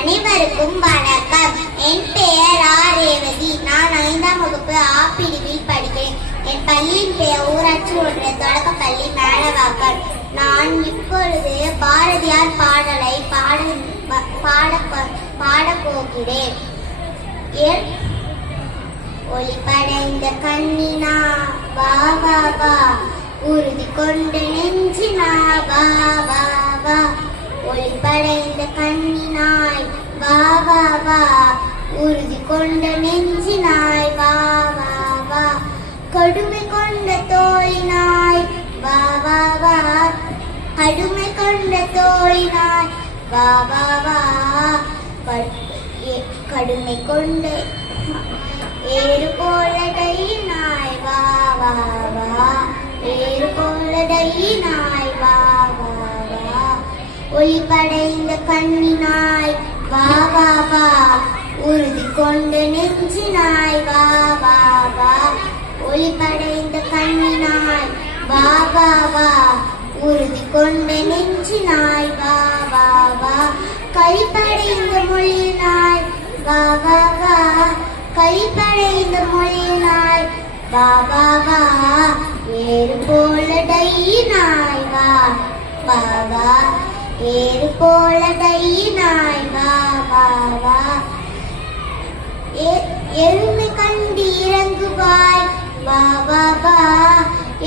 அனைவருக்கும் வணக்கம். என் பெயர் ரேவதி. நான் 5ஆம் வகுப்பு ஆ பிரிவில் படிக்கிறேன். என் பள்ளியின் பெயர் ஊராட்சி ஒன்றிய தொடக்கப்பள்ளி மேலவாக்கம். நான் இப்பொழுது பாரதியார் பாடலை பாடப்போகிறேன். ஒளிபடைந்த கண்ணினா வா வா வா, உறுதி கொண்டு நெஞ்சினா வா வா வா. ஒளிபடைந்த கண்ணினாய் வா வா வா, உறுதி கொண்ட நெஞ்சினாய் வா வா வா. கடுமை கொண்ட தோழினாய் வா வா வா, கடுமை கொண்ட தோழினாய் வா வா வா. கடுமை கொண்ட ஏறு போல டையினாய் வா வா வா, ஏறு போல டையினாய் வா வா வா. ஒளிபடைந்த கண்ணினாய் வா வா வா, உறுதி கொண்டு நெஞ்சினாய் வா வா வா. ஒளிபடைந்த கண்ணினாய் வா வா வா, உறுதி கொண்டு நெஞ்சினாய் வா வா வா. கைப்படைந்த மொழியினாய் வா வா வா, கைப்படைந்த மொழியினாய் வா வா வா. ஏறு போல டையினாய் வா வா வா, ஏறு போல டையினாய் வா வா வா. எருமை கண்டு இறங்குவாய் வா வா வா,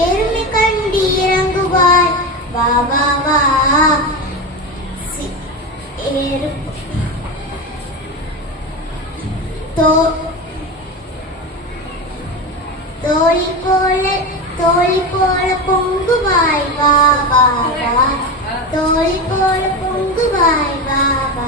எருமை கண்டு இறங்குவாய் வா வா வா. தோழி போல பொங்குவாய் வா வா வா, தோழி போல பொங்குவாய் வா வா